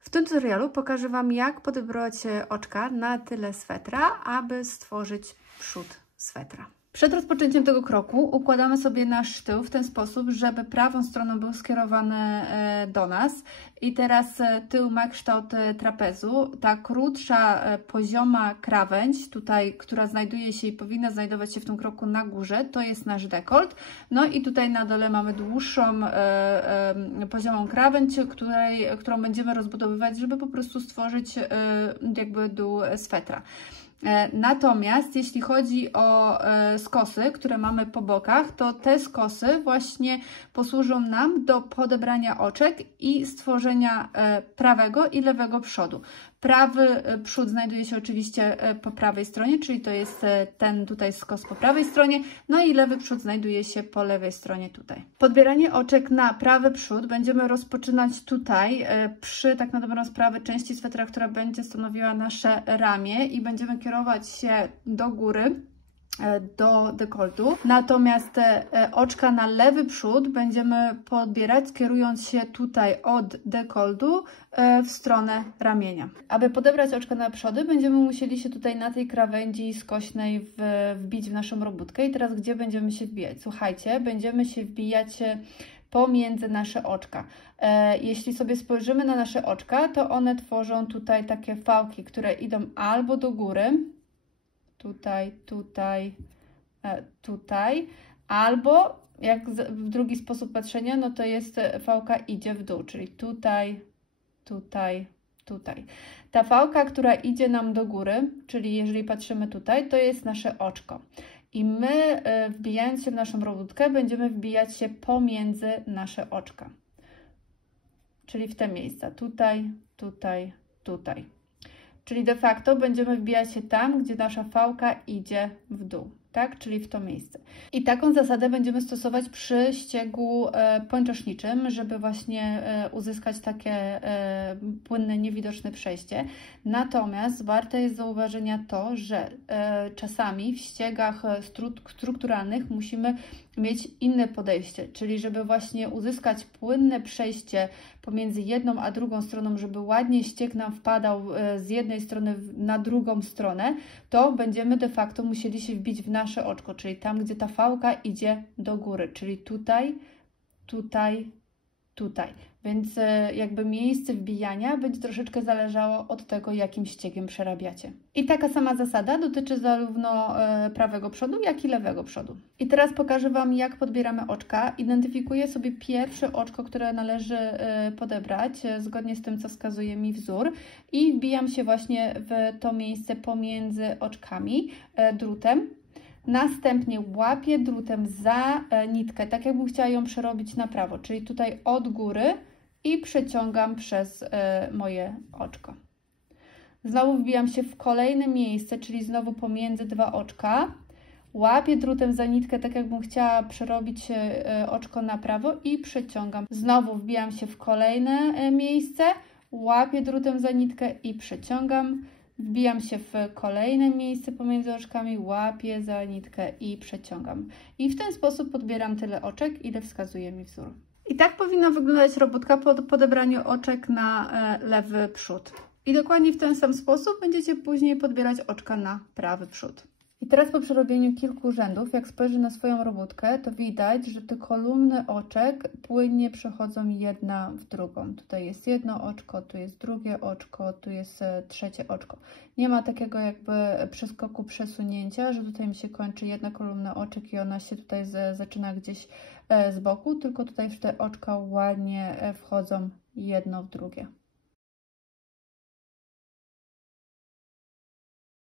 W tym tutorialu pokażę Wam, jak podebrować oczka na tyle swetra, aby stworzyć przód swetra. Przed rozpoczęciem tego kroku układamy sobie nasz tył w ten sposób, żeby prawą stroną był skierowany do nas. I teraz tył ma kształt trapezu. Ta krótsza, pozioma krawędź, tutaj, która znajduje się i powinna znajdować się w tym kroku na górze, to jest nasz dekolt. No i tutaj na dole mamy dłuższą, poziomą krawędź, którą będziemy rozbudowywać, żeby po prostu stworzyć jakby dół swetra. Natomiast jeśli chodzi o skosy, które mamy po bokach, to te skosy właśnie posłużą nam do podebrania oczek i stworzenia prawego i lewego przodu. Prawy przód znajduje się oczywiście po prawej stronie, czyli to jest ten tutaj skos po prawej stronie, no i lewy przód znajduje się po lewej stronie tutaj. Podbieranie oczek na prawy przód będziemy rozpoczynać tutaj przy tak na dobrą sprawę części swetra, która będzie stanowiła nasze ramię i będziemy kierować się do góry, do dekoltu. Natomiast oczka na lewy przód będziemy podbierać kierując się tutaj od dekoltu w stronę ramienia. Aby podebrać oczka na przody, będziemy musieli się tutaj na tej krawędzi skośnej wbić w naszą robótkę. I teraz gdzie będziemy się wbijać? Słuchajcie, będziemy się wbijać pomiędzy nasze oczka. Jeśli sobie spojrzymy na nasze oczka, to one tworzą tutaj takie fałki, które idą albo do góry, tutaj, tutaj, tutaj, albo jak w drugi sposób patrzenia, no to jest fałka idzie w dół, czyli tutaj, tutaj, tutaj. Ta fałka, która idzie nam do góry, czyli jeżeli patrzymy tutaj, to jest nasze oczko. I my, wbijając się w naszą robótkę, będziemy wbijać się pomiędzy nasze oczka. Czyli w te miejsca, tutaj, tutaj, tutaj. Czyli de facto będziemy wbijać się tam, gdzie nasza fałka idzie w dół, tak? Czyli w to miejsce. I taką zasadę będziemy stosować przy ściegu pończoszniczym, żeby właśnie uzyskać takie płynne, niewidoczne przejście. Natomiast warte jest zauważenia to, że czasami w ściegach strukturalnych musimy mieć inne podejście, czyli żeby właśnie uzyskać płynne przejście pomiędzy jedną a drugą stroną, żeby ładnie ścieg nam wpadał z jednej strony na drugą stronę, to będziemy de facto musieli się wbić w nasze oczko, czyli tam, gdzie ta fałka idzie do góry, czyli tutaj, tutaj, tutaj. Więc jakby miejsce wbijania będzie troszeczkę zależało od tego, jakim ściegiem przerabiacie. I taka sama zasada dotyczy zarówno prawego przodu, jak i lewego przodu. I teraz pokażę Wam, jak podbieramy oczka. Identyfikuję sobie pierwsze oczko, które należy podebrać, zgodnie z tym, co wskazuje mi wzór. I wbijam się właśnie w to miejsce pomiędzy oczkami drutem. Następnie łapię drutem za nitkę, tak jakbym chciała ją przerobić na prawo, czyli tutaj od góry i przeciągam przez moje oczko. Znowu wbijam się w kolejne miejsce, czyli znowu pomiędzy dwa oczka. Łapię drutem za nitkę, tak jakbym chciała przerobić oczko na prawo i przeciągam. Znowu wbijam się w kolejne miejsce, łapię drutem za nitkę i przeciągam. Wbijam się w kolejne miejsce pomiędzy oczkami, łapię za nitkę i przeciągam. I w ten sposób podbieram tyle oczek, ile wskazuje mi wzór. I tak powinna wyglądać robótka po podebraniu oczek na lewy przód. I dokładnie w ten sam sposób będziecie później podbierać oczka na prawy przód. I teraz po przerobieniu kilku rzędów, jak spojrzę na swoją robótkę, to widać, że te kolumny oczek płynnie przechodzą jedna w drugą. Tutaj jest jedno oczko, tu jest drugie oczko, tu jest trzecie oczko. Nie ma takiego jakby przeskoku, przesunięcia, że tutaj mi się kończy jedna kolumna oczek i ona się tutaj zaczyna gdzieś z boku, tylko tutaj te oczka ładnie wchodzą jedno w drugie.